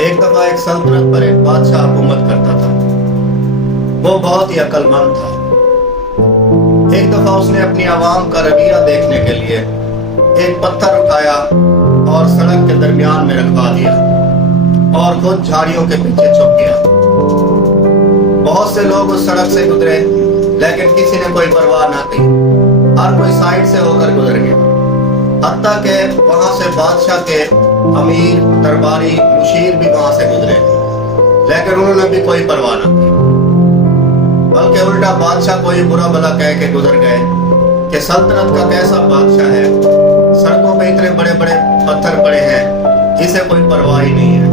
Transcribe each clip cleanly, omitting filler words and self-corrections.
ایک دفعہ ایک سلطنت پر ایک بادشاہ حکومت کرتا تھا۔ وہ بہت ہی عقل مند تھا۔ ایک دفعہ اس نے اپنی عوام کا رویہ دیکھنے کے لیے ایک پتھر اٹھایا اور سڑک کے درمیان میں رکھوا دیا اور خود جھاڑیوں کے پیچھے چھپ گیا۔ بہت سے لوگ اس سڑک سے گزرے لیکن کسی نے کوئی پرواہ نہ کی۔ ہر کوئی سائڈ سے ہو کر گزر گیا، حتیٰ کہ وہاں سے بادشاہ کے امیر، درباری، مشیر بھی وہاں سے گزرے، لیکن انہوں نے بھی کوئی پرواہ نہ کی، بلکہ الٹا بادشاہ کو یہ برا بھلا کہہ کے گزر گئے کہ سلطنت کا کیسا بادشاہ ہے، سڑکوں پہ اتنے بڑے بڑے پتھر پڑے ہیں، اسے کوئی پرواہ ہی نہیں ہے۔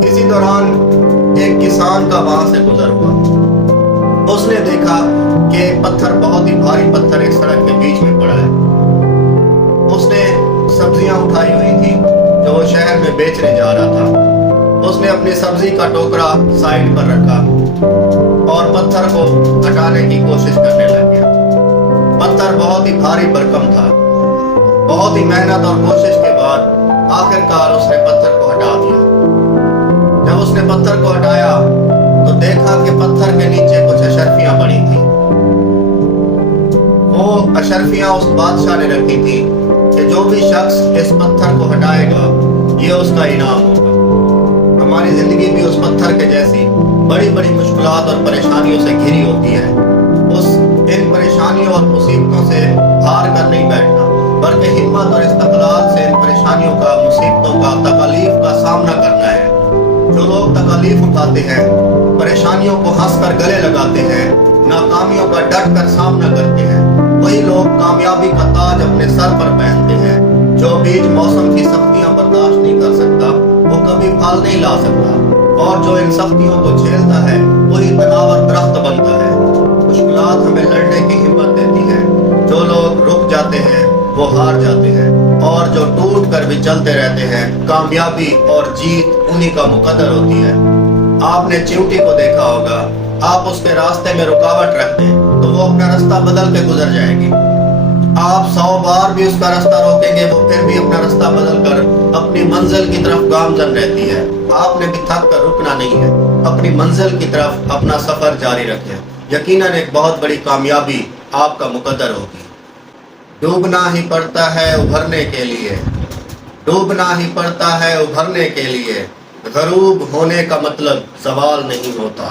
اسی دوران ایک کسان کا وہاں سے گزر ہوا۔ اس نے دیکھا کہ ایک پتھر، بہت ہی بھاری پتھر ایک سڑک کے بیچ میں پڑا ہے۔ اس نے سبزیاں اٹھائی ہوئی تھی جو وہ شہر میں بیچنے جا رہا تھا۔ اس نے اپنی سبزی کا ٹوکرا سائڈ پر رکھا اور پتھر کو ہٹانے کی کوشش کرنے لگ گیا۔ پتھر بہت ہی بھاری بھرکم تھا۔ بہت ہی محنت اور کوشش کے بعد آخرکار اس نے پتھر کو ہٹا دیا۔ جب اس نے پتھر کو ہٹایا تو دیکھا کہ پتھر کے نیچے کچھ اشرفیاں پڑی تھیں۔ وہ اشرفیاں اس بادشاہ نے رکھی تھی کہ جو بھی شخص اس پتھر کو ہٹائے گا یہ اس کا انعام ہوگا۔ ہماری زندگی بھی اس پتھر کے جیسی بڑی بڑی مشکلات اور پریشانیوں سے گھری ہوتی ہے۔ ان پریشانیوں اور مصیبتوں سے ہار کر نہیں بیٹھنا، بلکہ ہمت اور استقلال سے ان پریشانیوں کا، مصیبتوں کا، تکالیف کا سامنا کرنا ہے۔ جو لوگ تکالیف اٹھاتے ہیں، پریشانیوں کو ہنس کر گلے لگاتے ہیں، ناکامیوں کا ڈٹ کر سامنا کرتے ہیں، وہی لوگ کامیابی کا تاج اپنے سر پر پہنتے ہیں۔ جو بیج موسم کی سختیاں برداشت نہیں کر سکتا وہ کبھی پھل نہیں لا سکتا، اور جو ان سختیوں کو جھیلتا ہے وہی تناور درخت بنتا ہے۔ مشکلات ہمیں لڑنے کی ہمت دیتی ہیں۔ جو لوگ رک جاتے ہیں وہ ہار جاتے ہیں، اور جو ٹوٹ کر بھی چلتے رہتے ہیں کامیابی اور جیت انہی کا مقدر ہوتی ہے۔ آپ نے چیونٹی کو دیکھا ہوگا، آپ اس کے راستے میں رکاوٹ رکھ دیں تو وہ اپنا رستہ بدل کے گزر جائے گی۔ آپ 100 بار بھی اس کا رستہ روکیں گے وہ پھر بھی اپنا رستہ بدل کر اپنی منزل کی طرف گامزن رہتی ہے۔ آپ نے بھی تھک کر رکنا نہیں ہے، اپنی منزل کی طرف اپنا سفر جاری رکھیں، یقیناً ایک بہت بڑی کامیابی آپ کا مقدر ہوگی۔ ڈوبنا ہی پڑتا ہے ابھرنے کے لیے، ڈوبنا ہی پڑتا ہے ابھرنے کے لیے، غروب ہونے کا مطلب زوال نہیں ہوتا۔